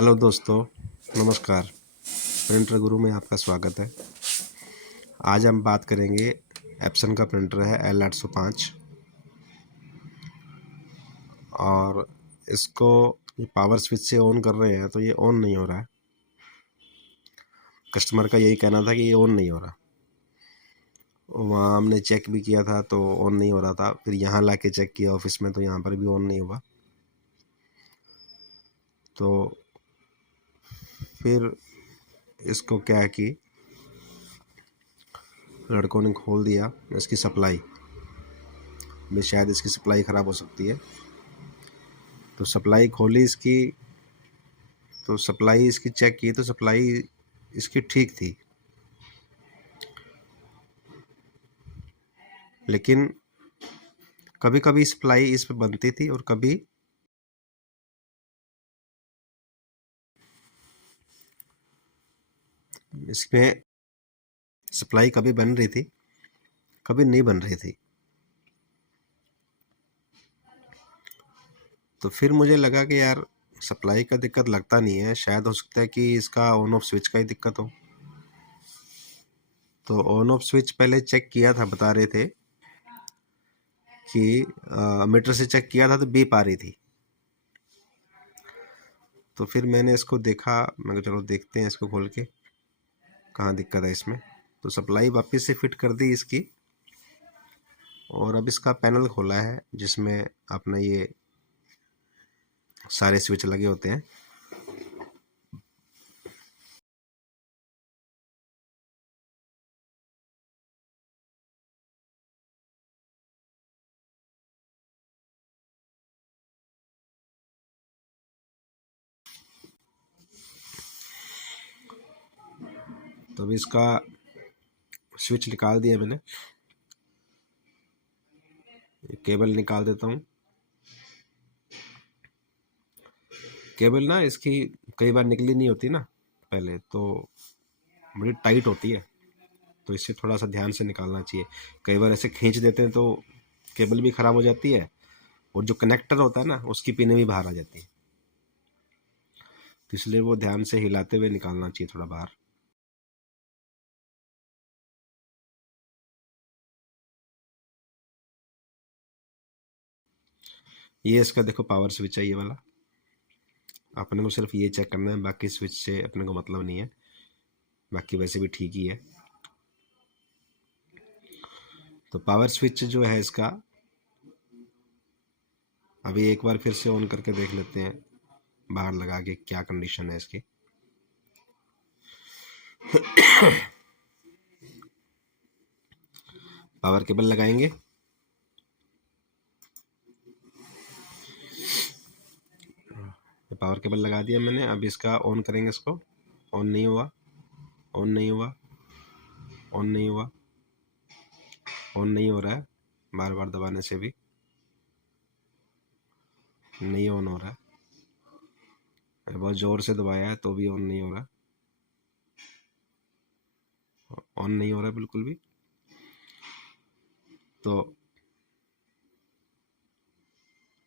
Hello दोस्तों, नमस्कार। Printer गुरु में आपका स्वागत है। आज हम बात करेंगे एप्सन का प्रिंटर है L805 और इसको पावर स्विच से ऑन कर रहे हैं तो ये ऑन नहीं हो रहा है। कस्टमर का यही कहना था कि ये ऑन नहीं हो रहा। वहाँ हमने चेक भी किया था तो ऑन नहीं हो रहा था। फिर यहाँ ला के चेक किया ऑफिस में तो यहाँ पर भी ऑन नहीं हुआ। तो फिर इसको क्या है कि लड़कों ने खोल दिया इसकी सप्लाई भी, शायद इसकी सप्लाई ख़राब हो सकती है। तो सप्लाई खोली इसकी, तो सप्लाई इसकी चेक की तो सप्लाई इसकी ठीक थी, लेकिन कभी कभी सप्लाई इस पे बनती थी और कभी इसमें सप्लाई कभी बन रही थी कभी नहीं बन रही थी। तो फिर मुझे लगा कि यार सप्लाई का दिक्कत लगता नहीं है, शायद हो सकता है कि इसका ऑन ऑफ स्विच का ही दिक्कत हो। तो ऑन ऑफ स्विच पहले चेक किया था, बता रहे थे कि मीटर से चेक किया था तो बीप आ रही थी। तो फिर मैंने इसको देखा, मैं कहा चलो देखते हैं इसको खोल के कहाँ दिक्कत है इसमें। तो सप्लाई वापस से फिट कर दी इसकी और अब इसका पैनल खोला है जिसमें अपना ये सारे स्विच लगे होते हैं। तो अब इसका स्विच निकाल दिया मैंने, केबल निकाल देता हूँ। केबल ना इसकी कई बार निकली नहीं होती ना, पहले तो बड़ी टाइट होती है, तो इससे थोड़ा सा ध्यान से निकालना चाहिए। कई बार ऐसे खींच देते हैं तो केबल भी ख़राब हो जाती है और जो कनेक्टर होता है ना उसकी पिन भी बाहर आ जाती है। तो इसलिए वो ध्यान से हिलाते हुए निकालना चाहिए थोड़ा बाहर। ये इसका देखो पावर स्विच है ये वाला, अपने को सिर्फ ये चेक करना है, बाकी स्विच से अपने को मतलब नहीं है, बाकी वैसे भी ठीक ही है। तो पावर स्विच जो है इसका अभी एक बार फिर से ऑन करके देख लेते हैं, बाहर लगा के क्या कंडीशन है इसकी। पावर केबल लगाएंगे, पावर केबल लगा दिया मैंने। अब इसका ऑन करेंगे इसको, ऑन नहीं हुआ, ऑन नहीं हुआ, ऑन नहीं हुआ, ऑन नहीं हो रहा है, बार बार दबाने से भी नहीं ऑन हो रहा है। बहुत ज़ोर से दबाया है तो भी ऑन नहीं हो रहा, ऑन नहीं हो रहा बिल्कुल भी। तो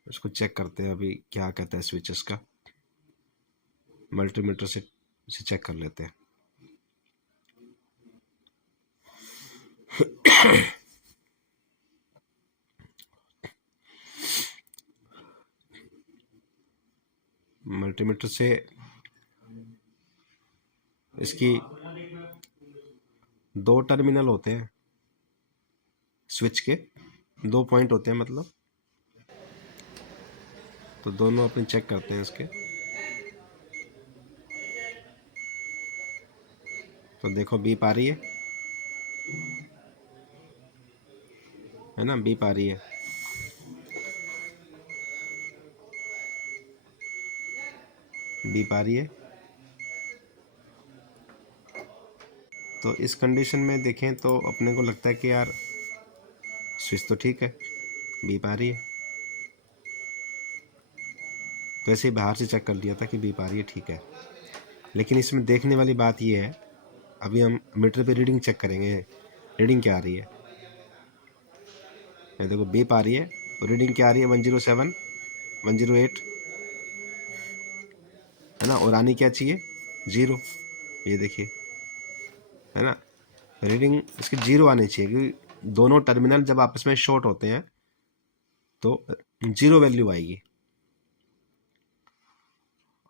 इसको चेक करते हैं अभी क्या कहता है स्विचेस का, मल्टीमीटर से चेक कर लेते हैं। मल्टीमीटर से इसकी दो टर्मिनल होते हैं स्विच के, दो पॉइंट होते हैं मतलब, तो दोनों अपन चेक करते हैं इसके। तो देखो बीप आ रही है ना, बीप आ रही है। बीप आ रही है। तो इस कंडीशन में देखें तो अपने को लगता है कि यार स्विच तो ठीक है, बीप आ रही है। तो ऐसे ही बाहर से चेक कर लिया था कि बीप आ रही है, ठीक है। लेकिन इसमें देखने वाली बात ये है, अभी हम मीटर पे रीडिंग चेक करेंगे, रीडिंग क्या आ रही है। ये देखो बीप आ रही है, तो रीडिंग क्या आ रही है, 107, 108, है ना, और आनी क्या चाहिए, 0। ये देखिए, है ना, रीडिंग इसकी 0 आनी चाहिए, क्योंकि दोनों टर्मिनल जब आपस में शॉर्ट होते हैं तो 0 वैल्यू आएगी।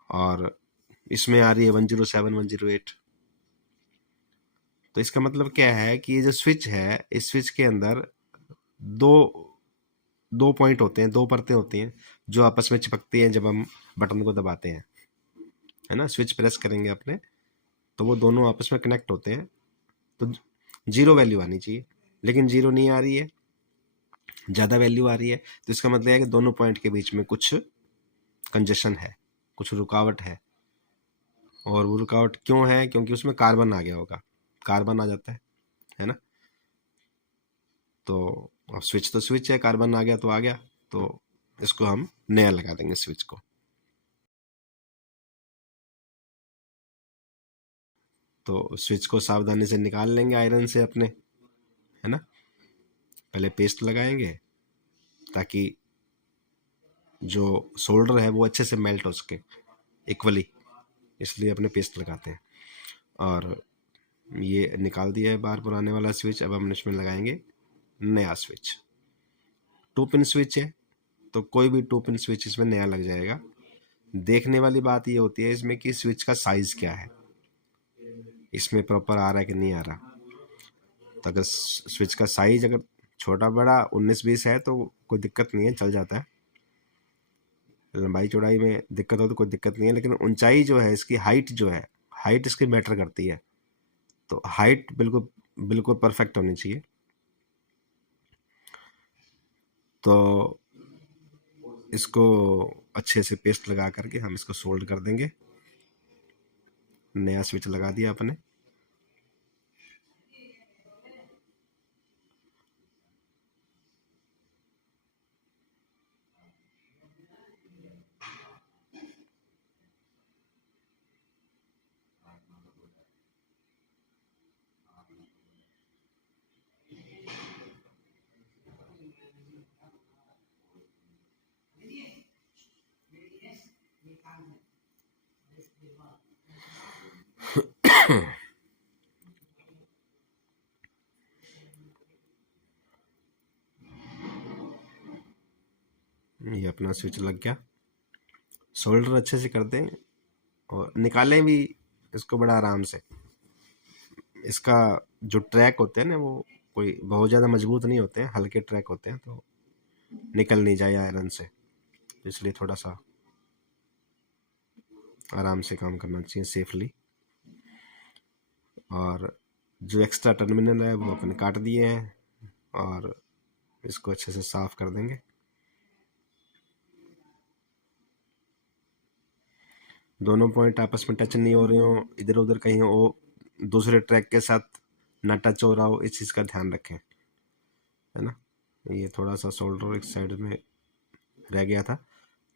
और इसमें आ रही है 107 108। तो इसका मतलब क्या है कि ये जो स्विच है, इस स्विच के अंदर दो दो पॉइंट होते हैं, दो परतें होती हैं जो आपस में चिपकती हैं जब हम बटन को दबाते हैं, है ना, स्विच प्रेस करेंगे अपने, तो वो दोनों आपस में कनेक्ट होते हैं। तो 0 वैल्यू आनी चाहिए, लेकिन 0 नहीं आ रही है, ज़्यादा वैल्यू आ रही है। तो इसका मतलब है कि दोनों पॉइंट के बीच में कुछ कंजेशन है, कुछ रुकावट है। और वो रुकावट क्यों है, क्योंकि उसमें कार्बन आ गया होगा, कार्बन आ जाता है ना। तो अब स्विच तो स्विच है, कार्बन आ गया तो आ गया, तो इसको हम नया लगा देंगे स्विच को। तो स्विच को सावधानी से निकाल लेंगे आयरन से अपने, है ना। पहले पेस्ट लगाएंगे ताकि जो सोल्डर है वो अच्छे से मेल्ट हो सके इक्वली, इसलिए अपने पेस्ट लगाते हैं। और ये निकाल दिया है बाहर पुराने वाला स्विच। अब हम इसमें लगाएंगे नया स्विच। 2 पिन स्विच है, तो कोई भी 2 पिन स्विच इसमें नया लग जाएगा। देखने वाली बात ये होती है इसमें कि स्विच का साइज क्या है, इसमें प्रॉपर आ रहा है कि नहीं आ रहा। तो अगर स्विच का साइज अगर छोटा बड़ा 19-20 है तो कोई दिक्कत नहीं है, चल जाता है। लंबाई चौड़ाई में दिक्कत हो तो कोई दिक्कत नहीं है, लेकिन ऊंचाई जो है इसकी, हाइट जो है, हाइट इसकी मैटर करती है। तो हाइट बिल्कुल बिल्कुल परफेक्ट होनी चाहिए। तो इसको अच्छे से पेस्ट लगा करके हम इसको सोल्ड कर देंगे। नया स्विच लगा दिया आपने। ये अपना स्विच लग गया। सोल्डर अच्छे से कर दें और निकालें भी इसको बड़ा आराम से। इसका जो ट्रैक होते हैं ना, वो कोई बहुत ज़्यादा मजबूत नहीं होते हैं, हल्के ट्रैक होते हैं, तो निकल नहीं जाए आयरन से, तो इसलिए थोड़ा सा आराम से काम करना चाहिए, सेफली। और जो एक्स्ट्रा टर्मिनल है वो अपने काट दिए हैं, और इसको अच्छे से साफ कर देंगे। दोनों पॉइंट आपस में टच नहीं हो रहे हो, इधर उधर कहीं हो, दूसरे ट्रैक के साथ ना टच हो रहा हो, इस चीज़ का ध्यान रखें, है ना। ये थोड़ा सा सोल्डर एक साइड में रह गया था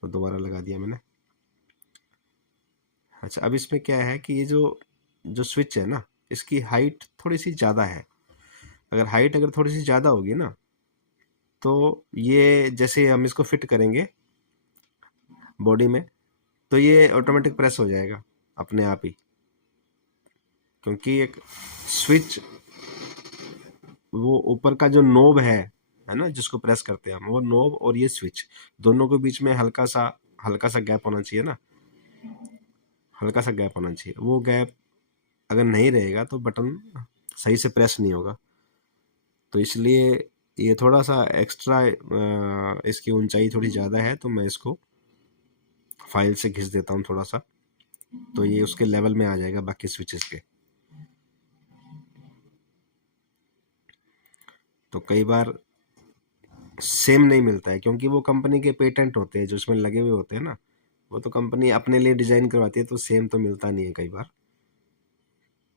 तो दोबारा लगा दिया मैंने। अच्छा, अब इसमें क्या है कि ये जो जो स्विच है ना, इसकी हाइट थोड़ी सी ज़्यादा है। अगर थोड़ी सी ज़्यादा होगी ना, तो ये जैसे हम इसको फिट करेंगे बॉडी में, तो ये ऑटोमेटिक प्रेस हो जाएगा अपने आप ही, क्योंकि एक स्विच, वो ऊपर का जो नोब है ना, जिसको प्रेस करते हैं हम, वो नोब और ये स्विच, दोनों के बीच में हल्का सा गैप होना चाहिए ना, हल्का सा गैप होना चाहिए। वो गैप अगर नहीं रहेगा तो बटन सही से प्रेस नहीं होगा। तो इसलिए ये थोड़ा सा एक्स्ट्रा, इसकी ऊंचाई थोड़ी ज़्यादा है, तो मैं इसको फाइल से घिस देता हूँ थोड़ा सा, तो ये उसके लेवल में आ जाएगा बाकी स्विचेस के। तो कई बार सेम नहीं मिलता है, क्योंकि वो कंपनी के पेटेंट होते हैं जो इसमें लगे हुए होते हैं ना, वो तो कंपनी अपने लिए डिज़ाइन करवाती है, तो सेम तो मिलता नहीं है कई बार।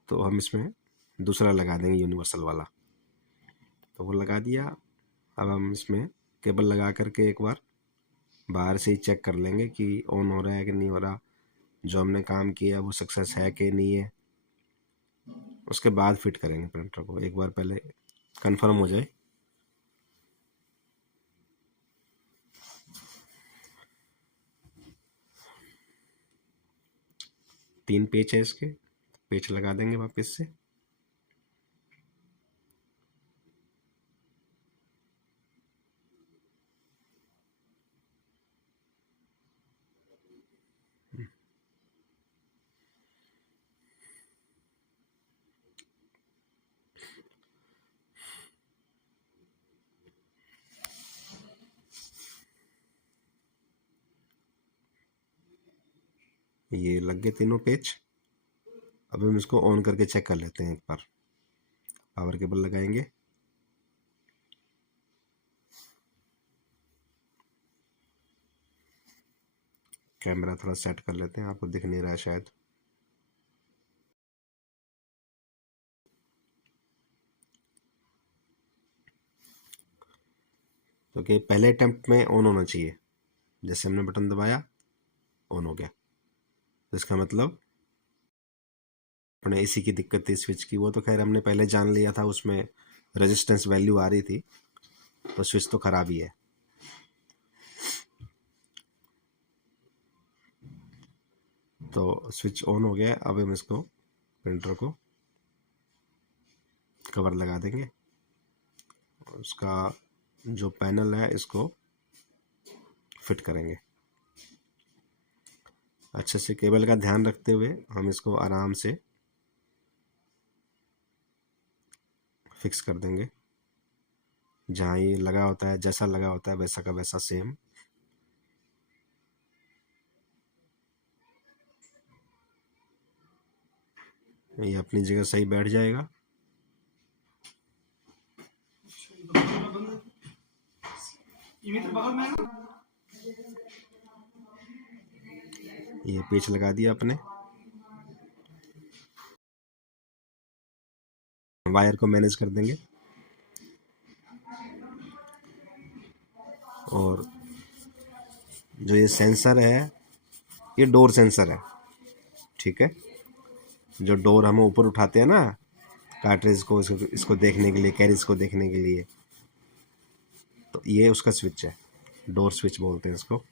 तो हम इसमें दूसरा लगा देंगे यूनिवर्सल वाला। तो वो लगा दिया। अब हम इसमें केबल लगा करके एक बार बाहर से ही चेक कर लेंगे कि ऑन हो रहा है कि नहीं हो रहा, जो हमने काम किया वो सक्सेस है कि नहीं है। उसके बाद फिट करेंगे प्रिंटर को, एक बार पहले कंफर्म हो जाए। 3 पेच है इसके, पेच लगा देंगे वापस से। ये लग गए तीनों पेच। अब हम इसको ऑन करके चेक कर लेते हैं एक बार। पावर केबल लगाएंगे, कैमरा थोड़ा सेट कर लेते हैं, आपको दिख नहीं रहा है शायद। तो कि पहले अटेम्प्ट में ऑन होना चाहिए, जैसे हमने बटन दबाया ऑन हो गया, तो इसका मतलब अपने इसी की दिक्कत थी स्विच की। वो तो खैर हमने पहले जान लिया था, उसमें रेजिस्टेंस वैल्यू आ रही थी, तो स्विच तो खराब ही है। तो स्विच ऑन हो गया। अब हम इसको प्रिंटर को कवर लगा देंगे, उसका जो पैनल है इसको फिट करेंगे। अच्छे से केबल का ध्यान रखते हुए हम इसको आराम से फिक्स कर देंगे। जहाँ ये लगा होता है, जैसा लगा होता है वैसा का वैसा सेम। ये अपनी जगह सही बैठ जाएगा। ये पेच लगा दिया अपने, वायर को मैनेज कर देंगे। और जो ये सेंसर है, ये डोर सेंसर है, ठीक है। जो डोर हम ऊपर उठाते हैं ना कार्ट्रिज को, इसको देखने के लिए, कैरिज को देखने के लिए, तो ये उसका स्विच है, डोर स्विच बोलते हैं इसको।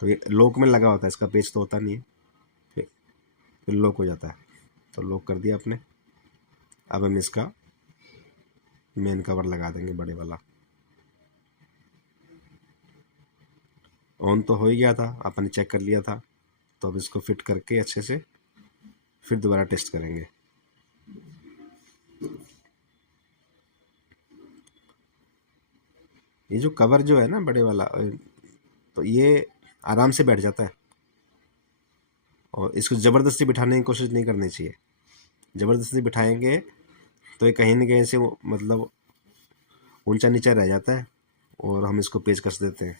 तो ये लॉक में लगा होता है, इसका पेच तो होता नहीं है, फिर लॉक हो जाता है। तो लॉक कर दिया आपने। अब हम इसका मेन कवर लगा देंगे बड़े वाला। ऑन तो हो ही गया था, आपने चेक कर लिया था। तो अब इसको फिट करके अच्छे से फिर दोबारा टेस्ट करेंगे। ये जो कवर जो है ना बड़े वाला, तो ये आराम से बैठ जाता है, और इसको ज़बरदस्ती बिठाने की कोशिश नहीं करनी चाहिए। ज़बरदस्ती बिठाएंगे तो ये कहीं ना कहीं से वो मतलब ऊंचा नीचा रह जाता है, और हम इसको पेच कस देते हैं।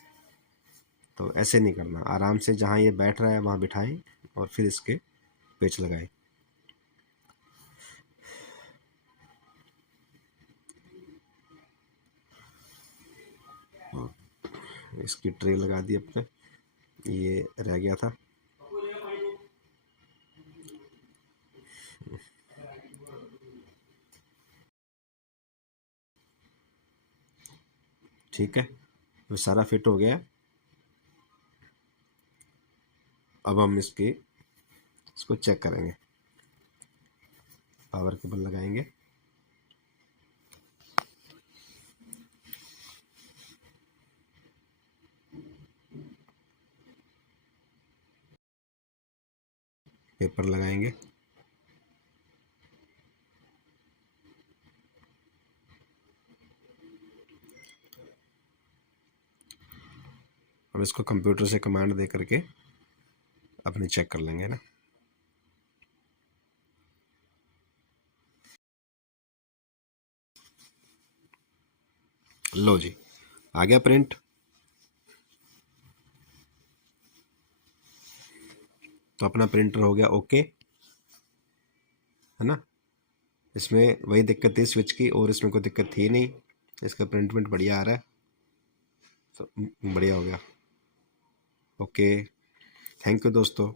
तो ऐसे नहीं करना, आराम से जहाँ ये बैठ रहा है वहाँ बिठाएं और फिर इसके पेच लगाएं। इसकी ट्रे लगा दी अपने, ये रह गया था। ठीक है, तो सारा फिट हो गया। अब हम इसको चेक करेंगे। पावर केबल लगाएंगे, पेपर लगाएंगे, अब इसको कंप्यूटर से कमांड दे करके अपने चेक कर लेंगे ना। लो जी, आ गया प्रिंट। तो अपना प्रिंटर हो गया ओके, है ना। इसमें वही दिक्कत थी स्विच की, और इसमें कोई दिक्कत थी नहीं। इसका प्रिंट बढ़िया आ रहा है, तो बढ़िया हो गया। ओके, थैंक यू दोस्तों।